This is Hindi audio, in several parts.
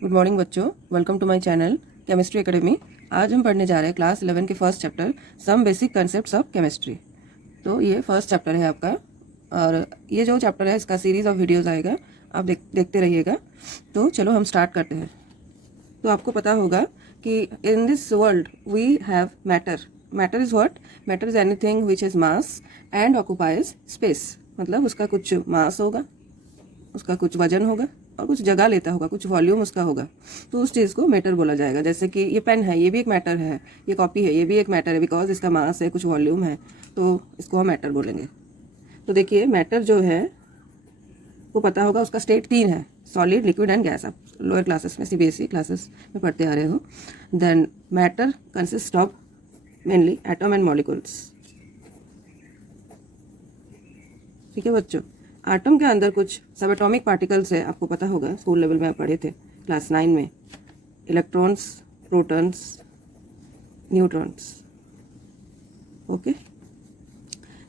गुड मॉर्निंग बच्चों, welcome to my channel chemistry academy. आज हम पढ़ने जा रहे हैं क्लास 11 के first chapter some basic concepts of chemistry. तो ये फर्स्ट चैप्टर है आपका, और ये जो चैप्टर है इसका सीरीज ऑफ वीडियोस आएगा, आप देखते रहिएगा। तो चलो हम स्टार्ट करते हैं। तो आपको पता होगा कि in this world we have matter. Matter is what? Matter is anything which is mass and occupies space. मतलब उसका कुछ मास होगा, उसका कुछ वजन होगा और कुछ जगह लेता होगा, कुछ वॉल्यूम उसका होगा, तो उस चीज़ को मैटर बोला जाएगा। जैसे कि ये पेन है, ये भी एक मैटर है, ये कॉपी है, ये भी एक मैटर है, बिकॉज इसका मास है, कुछ वॉल्यूम है, तो इसको हम मैटर बोलेंगे। तो देखिए, मैटर जो है वो पता होगा, उसका स्टेट 3 है, सॉलिड, लिक्विड एंड गैस। आप लोअर क्लासेस में, सीबीएसई क्लासेस में पढ़ते आ रहे हो। Then matter consist of mainly atom and molecules. ठीक है बच्चों, एटम के अंदर कुछ सब एटॉमिक पार्टिकल्स है, आपको पता होगा, स्कूल लेवल में आप पढ़े थे क्लास 9 में। Electrons, protons, neutrons. ओके,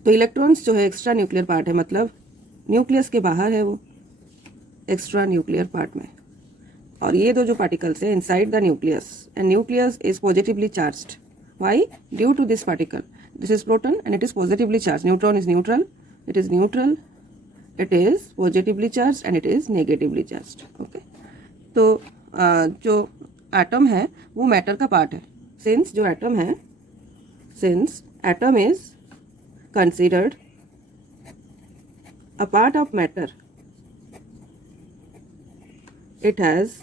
तो इलेक्ट्रॉन्स जो है एक्स्ट्रा न्यूक्लियर पार्ट है, मतलब न्यूक्लियस के बाहर है वो, एक्स्ट्रा न्यूक्लियर पार्ट में। और ये दो जो पार्टिकल्स है inside the nucleus, and nucleus is positively charged. Why? Due to this particle, this is proton and it is positively charge. Neutron is neutral, it is neutral, it is positively charged and it is negatively charged. Okay, तो जो एटम है वो मैटर का पार्ट है। सिंस जो एटम है, since atom is considered a part of matter, it has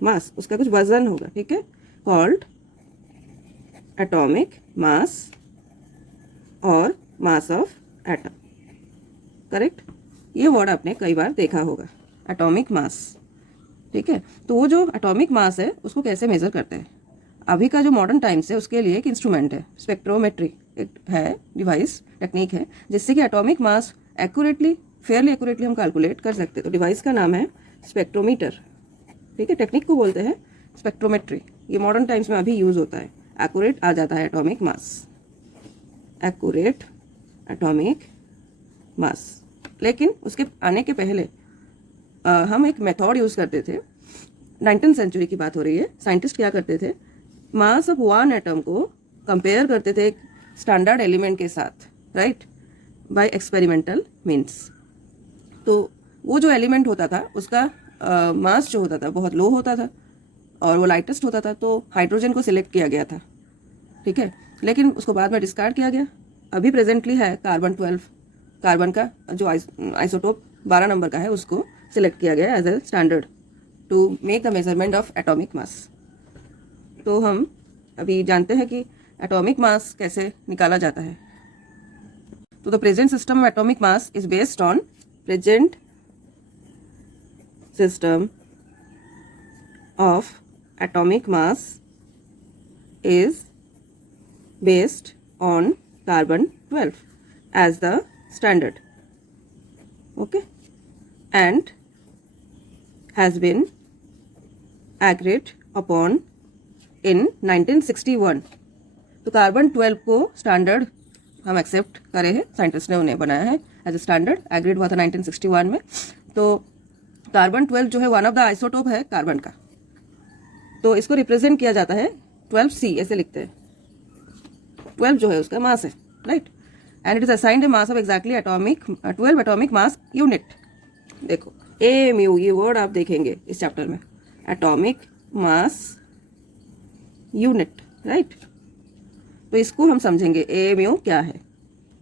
मास, उसका कुछ वजन होगा, ठीक है, कॉल्ड एटॉमिक मास और मास ऑफ एटम। करेक्ट, ये वर्ड आपने कई बार देखा होगा, एटॉमिक मास। ठीक है, तो वो जो एटॉमिक मास है उसको कैसे मेजर करते हैं? अभी का जो मॉडर्न टाइम्स है उसके लिए एक इंस्ट्रूमेंट है, स्पेक्ट्रोमेट्री एक है, डिवाइस, टेक्निक है, जिससे कि atomic mass accurately, Fairlie accurately हम कैलकुलेट कर सकते हैं। तो डिवाइस का नाम है स्पेक्ट्रोमीटर। ठीक है, टेक्निक को बोलते हैं स्पेक्ट्रोमेट्री। ये मॉडर्न टाइम्स में अभी यूज होता है। एक्यूरेट आ जाता है atomic mass, accurate atomic mass. लेकिन उसके आने के पहले हम एक मेथड यूज़ करते थे। 19th सेंचुरी की बात हो रही है। साइंटिस्ट क्या करते थे, मास ऑफ वन एटम को कंपेयर करते थे एक स्टैंडर्ड एलिमेंट के साथ, राइट, बाय एक्सपेरिमेंटल मीन्स। तो वो जो एलिमेंट होता था उसका मास जो होता था बहुत लो होता था और वो लाइटेस्ट होता था, तो हाइड्रोजन को सिलेक्ट किया गया था। ठीक है, लेकिन उसको बाद में डिस्कार्ड किया गया। अभी प्रेजेंटली है कार्बन 12, कार्बन का जो आइसोटोप 12 नंबर का है उसको सिलेक्ट किया गया as a standard to make the measurement of atomic mass. तो हम अभी जानते हैं कि एटॉमिक मास कैसे निकाला जाता है। तो the present system of atomic mass is based on, present system of atomic mass is based on carbon 12 as the standard, okay, and has been agreed upon in 1961। तो कार्बन 12 को स्टैंडर्ड हम एक्सेप्ट करे हैं, साइंटिस्ट ने उन्हें बनाया है एज ए स्टैंडर्ड, एग्रीड हुआ था 1961 में। तो कार्बन 12 जो है वन ऑफ द आइसोटोप है कार्बन का, तो इसको रिप्रेजेंट किया जाता है 12C, ऐसे लिखते हैं। 12 जो है उसका मास है, right, and it is assigned A mass of exactly atomic 12 atomic mass unit. देखो AMU, ये वर्ड आप देखेंगे इस चैप्टर में, एटॉमिक मास यूनिट, राइट। तो इसको हम समझेंगे AMU क्या है।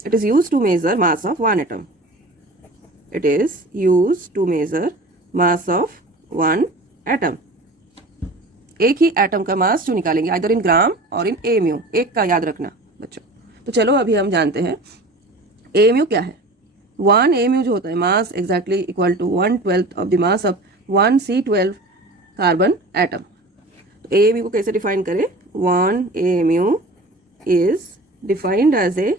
It is use to measure mass of one atom, it is use to measure mass of one atom. एक ही एटम का मास जो निकालेंगे आइदर इन ग्राम और इन AMU, एक का याद रखना बच्चों। तो चलो अभी हम जानते हैं AMU क्या है। 1 AMU जो होता है, mass exactly equal to 1/12 of the mass of 1C12 carbon atom. तो AMU को कैसे डिफाइन करें? 1 AMU is defined as a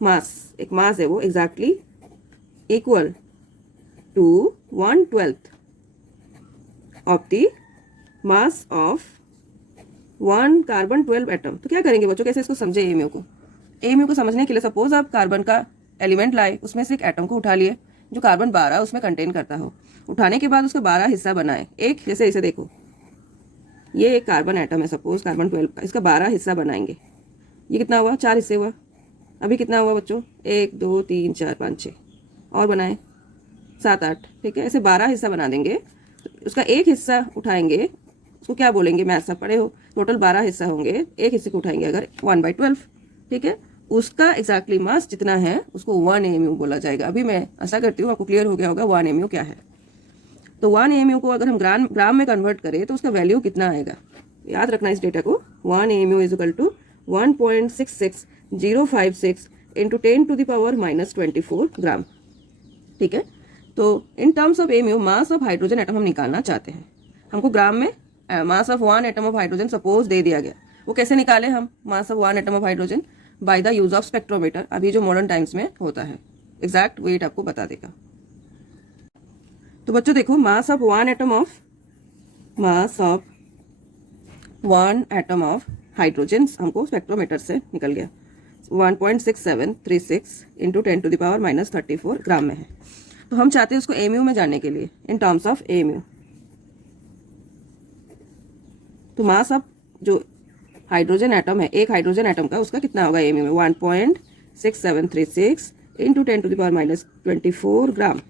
mass, एक मास है वो, exactly equal to 1/12 of the mass of 1 carbon 12 atom. तो क्या करेंगे बच्चों, कैसे इसको समझे AMU को? AMU को समझने के लिए सपोज आप कार्बन का एलिमेंट लाए, उसमें से एक एटम को उठा लिए, जो कार्बन 12 उसमें कंटेन करता हो। उठाने के बाद उसका 12 हिस्सा बनाए। एक जैसे इसे देखो, ये एक कार्बन एटम है सपोज कार्बन 12 का, इसका 12 हिस्सा बनाएंगे। ये कितना हुआ? 4 हिस्से हुआ। अभी कितना हुआ बच्चों? 1 2 3 4 5 6 और बनाए 7 8। ठीक है, ऐसे 12 हिस्सा बना देंगे। उसका एक हिस्सा उठाएंगे, उसको क्या बोलेंगे? मैथ सब पढ़े हो। टोटल 12 हिस्सा होंगे, एक हिस्से को उठाएंगे अगर 1/12। ठीक है, उसका एग्जैक्टली मास जितना है उसको 1 AMU बोला जाएगा। अभी मैं ऐसा करती हूँ, आपको क्लियर हो गया होगा 1 AMU क्या है। तो 1 AMU को अगर हम ग्राम में कन्वर्ट करें तो उसका वैल्यू कितना आएगा? याद रखना इस डेटा को। 1 AMU is equal to 1.66056 into 10⁻⁻24 gram. ठीक है, तो in terms of AMU mass of hydrogen atom हम निकालना चाहते हैं। हमको ग्राम में mass of 1 atom of hydrogen suppose दे दिया गया। वो कैसे निकाले हम mass of 1 atom of hydrogen? By the use of spectrometer, अभी जो मॉडर्न टाइम्स में होता है। एग्जैक्ट वेट आपको बता देगा। तो बच्चों देखो, मास ऑफ 1 एटम ऑफ हाइड्रोजन हमको स्पेक्ट्रोमीटर से निकल गया 1.6736 इंटू 10⁻⁻34 ग्राम में है। तो हम चाहते हैं उसको AMU में जानने के लिए, इन टर्म्स ऑफ AMU। तो मास ऑफ जो हाइड्रोजन एटम है, एक हाइड्रोजन एटम का, उसका कितना होगा AMU में? 1.6736 इंटू 10⁻⁻24 ग्राम।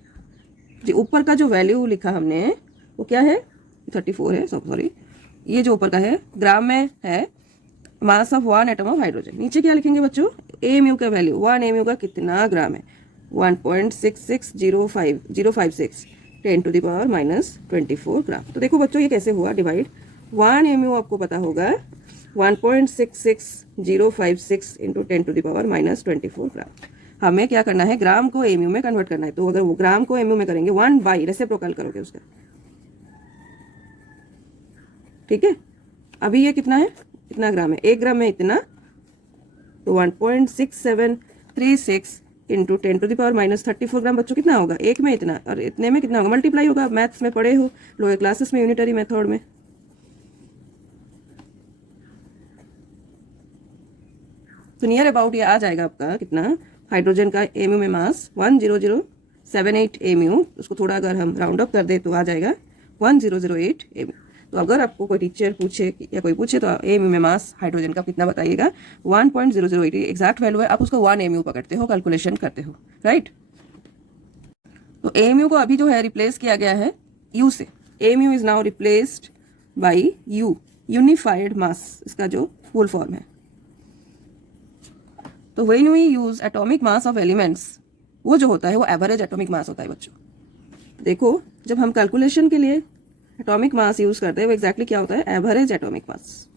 जी ऊपर का जो वैल्यू लिखा हमने वो क्या है? 34 है, सॉरी, ये जो ऊपर का है ग्राम में है मास ऑफ 1 एटम ऑफ हाइड्रोजन। नीचे क्या लिखेंगे बच्चों? AMU का वैल्यू, 1 AMU का कितना ग्राम है? 1.66056 10⁻⁻24 ग्राम। तो देखो बच्चों ये कैसे हुआ डिवाइड। 1 AMU आपको पता होगा 1.66056 इंटू 10⁻⁻24 ग्राम। हमें क्या करना है? ग्राम को AMU में कन्वर्ट करना है। तो अगर वो ग्राम को AMU में करेंगे 1 बाई रेसिप्रोकल करोगे उसका। ठीक है, अभी ये कितना है? कितना ग्राम है? 1 ग्राम में इतना, तो 1.6736 इंटू 10⁻⁻34 ग्राम बच्चों कितना होगा? एक में इतना और इतने में कितना होगा? मल्टीप्लाई होगा। मैथ्स में पढ़े हो लोअर क्लासेस में, यूनिटरी मेथड में। तो नियर अबाउट ये आ जाएगा आपका कितना? हाइड्रोजन का AMU में मास 10078 AMU। उसको थोड़ा अगर हम राउंड अप कर दे तो आ जाएगा 1008 AMU। तो अगर आपको कोई टीचर पूछे या कोई पूछे तो AMU में मास हाइड्रोजन का कितना बताइएगा? 1.008 एग्जैक्ट वैल्यू है। आप उसको 1 AMU पकड़ते हो, कैलकुलेशन करते हो, राइट। तो AMU को अभी जो है रिप्लेस किया गया है U से। AMU is now replaced by U, unified mass, इसका जो फुल फॉर्म है। तो when we use atomic mass of elements, वो जो होता है वो एवरेज एटॉमिक मास होता है बच्चों। देखो जब हम कैलकुलेशन के लिए एटॉमिक मास यूज करते हैं वो एग्जैक्टली क्या होता है? Average atomic mass.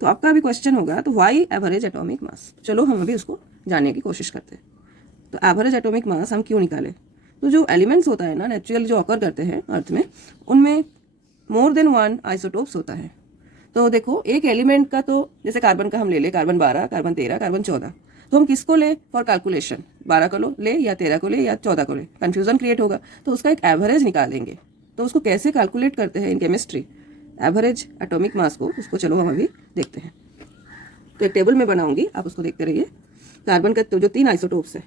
तो आपका अभी क्वेश्चन होगा तो व्हाई एवरेज एटॉमिक मास? चलो हम अभी उसको जानने की कोशिश करते हैं। तो एवरेज एटॉमिक मास हम क्यों निकालें? तो जो एलिमेंट्स होता है ना नेचुरल जो ऑकर करते हैं अर्थ में, उनमें मोर देन 1 आइसोटोप्स होता है। तो देखो एक एलिमेंट का, तो जैसे कार्बन का हम ले ले, कार्बन 12, कार्बन 13, कार्बन 14, तो हम किसको ले फॉर कैलकुलेशन? 12 को ले या 13 को ले या 14 को ले, कंफ्यूजन क्रिएट होगा। तो उसका एक एवरेज निकालेंगे। तो उसको कैसे कैलकुलेट करते हैं in chemistry, average atomic mass को, उसको चलो हम अभी देखते हैं। तो एक टेबल में बनाऊंगी, आप उसको देखते रहिए। कार्बन का तो जो 3 आइसोटोप्स है,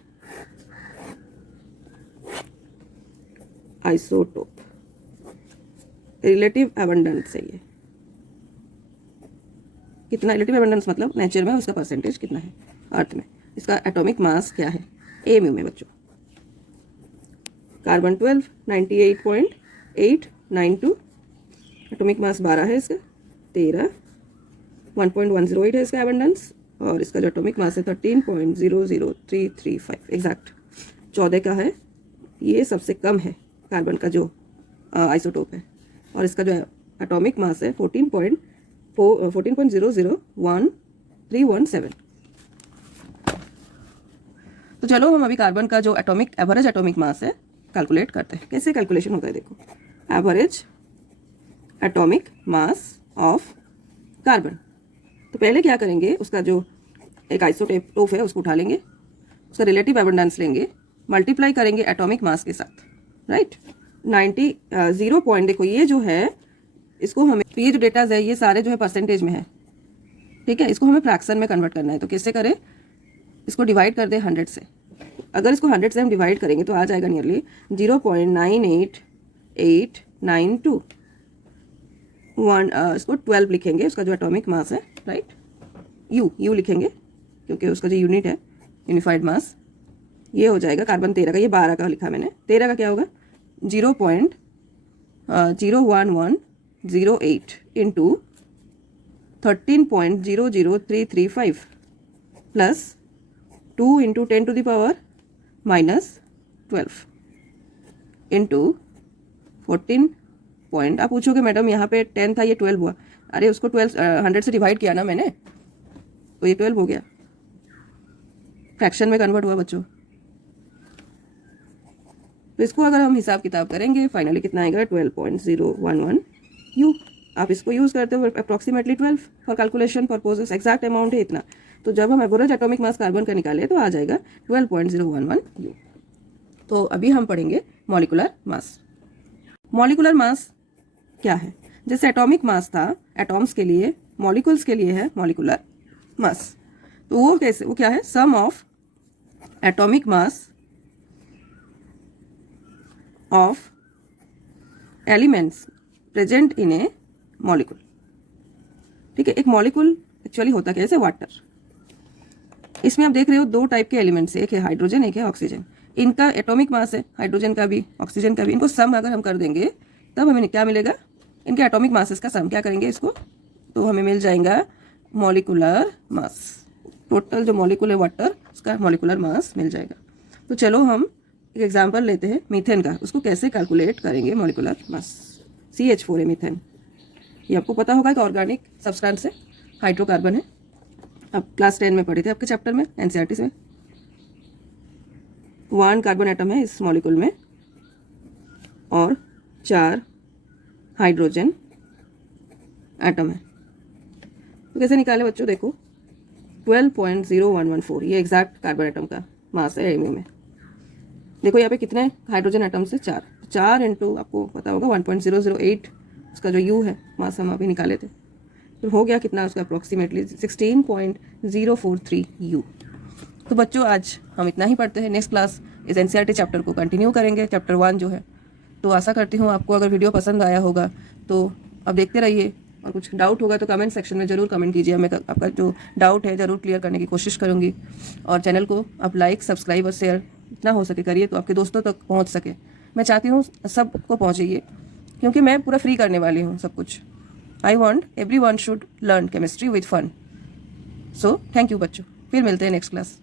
आइसोटोप रिलेटिव एबंडेंस है ये। कितना रिलेटिव एबंडेंस मतलब नेचर में उसका परसेंटेज कितना है अर्थ में। इसका एटॉमिक मास क्या है AMU में बच्चों? कार्बन 12 98.892, एटॉमिक मास 12 है इसका, 13 1.108 है इसका एबंडेंस, और इसका जो एटॉमिक मास है 13.00335 एग्जैक्ट। 14 का है, ये सबसे कम है कार्बन का जो आइसोटोप है, और इसका जो एटॉमिक मास है 14.001317। तो चलो हम अभी कार्बन का जो एवरेज एटॉमिक मास है कैलकुलेट करते हैं। कैसे कैलकुलेशन होता है देखो, average atomic mass of carbon. तो पहले क्या करेंगे, उसका जो एक आइसोटोप है उसको उठा लेंगे, उसका रिलेटिव एबंडेंस लेंगे, मल्टीप्लाई करेंगे एटॉमिक मास के साथ, राइट। 0 पॉइंट, देखो ये जो है इसको हमें, तो ये जो डेटाज है ये सारे जो है परसेंटेज में है, ठीक है। इसको हमें फ्रैक्शन में कन्वर्ट करना है। तो कैसे करें, इसको डिवाइड कर दे 100 से, अगर इसको 100 से हम डिवाइड करेंगे तो आ जाएगा नियरली 0.98892। इसको 12 लिखेंगे, उसका जो एटॉमिक मास है, राइट, यू लिखेंगे क्योंकि उसका जो यूनिट है यूनिफाइड मास, ये हो जाएगा कार्बन 13 का, ये 12 का लिखा मैंने, 13 का क्या होगा 0.011008 into 13.00335 plus 2 into 10 to the power -12 into 14 point. आप पूछोगे मैडम यहाँ पे 10 था, ये 12 हुआ। अरे उसको 100 से डिवाइड किया ना मैंने, तो ये 12 हो गया, फ्रैक्शन में कन्वर्ट हुआ बच्चों। तो इसको अगर हम हिसाब किताब करेंगे फाइनली कितना आएगा 12.011 यू। आप इसको यूज़ करते हो approximately 12 for calculation purposes, exact amount है इतना। तो जब हम एवरेज एटॉमिक मास कार्बन का निकाले तो आ जाएगा 12.011 यू। तो अभी हम पढ़ेंगे मॉलिकुलर मास। मॉलिकुलर मास क्या है? जैसे एटॉमिक मास था एटॉम्स के लिए, मॉलिक्यूल्स के लिए है मॉलिकुलर मास। तो वो कैसे, वो क्या है? Sum of atomic mass of elements present in a molecule. ठीक है, एक मॉलिक्यूल एक्चुअली होता कैसे? वाटर। इसमें आप देख रहे हो दो टाइप के एलिमेंट्स है, एक है हाइड्रोजन, एक है ऑक्सीजन। इनका एटॉमिक मास है, हाइड्रोजन का भी ऑक्सीजन का भी। इनको सम अगर हम कर देंगे तब हमें क्या मिलेगा? इनके एटॉमिक मासेस का सम। क्या करेंगे इसको? तो हमें मिल जाएगा मॉलिकुलर मास। टोटल जो मॉलिक्यूल है वाटर, उसका मॉलिकुलर मास मिल जाएगा। तो चलो हम एक एग्जांपल लेते हैं मीथेन का। उसको कैसे कैलकुलेट करेंगे मॉलिकुलर मास? CH4 है मीथेन। ये आपको पता होगा कि ऑर्गेनिक सब्सटेंस है, हाइड्रोकार्बन है। आप क्लास 10 में पढ़े थे आपके चैप्टर में, NCERT में। 1 कार्बन एटम है इस मॉलिक्यूल में और 4 हाइड्रोजन एटम है। तो कैसे निकाले बच्चों? देखो 12.0114 ये एग्जैक्ट कार्बन एटम का मास है एमयू में। देखो यहाँ पे कितने हाइड्रोजन एटम से 4 इंटू आपको पता होगा 1.008 उसका जो यू है मास हम अभी निकाले थे। तो हो गया कितना उसका अप्रॉक्सीमेटली 16.043 यू। तो बच्चों आज हम इतना ही पढ़ते हैं। नेक्स्ट क्लास इस NCERT चैप्टर को कंटिन्यू करेंगे, चैप्टर 1 जो है। तो आशा करती हूँ आपको अगर वीडियो पसंद आया होगा तो आप देखते रहिए, और कुछ डाउट होगा तो कमेंट सेक्शन में ज़रूर कमेंट कीजिए। मैं आपका जो डाउट है ज़रूर क्लियर करने की कोशिश करूँगी। और चैनल को आप लाइक, सब्सक्राइब और शेयर इतना हो सके करिए तो आपके दोस्तों तक पहुँच सके। मैं चाहती हूँ सबको पहुँचिए, क्योंकि मैं पूरा फ्री करने वाली हूँ सब कुछ। I want every one should learn chemistry with fun. So thank you बच्चों, फिर मिलते हैं नेक्स्ट क्लास।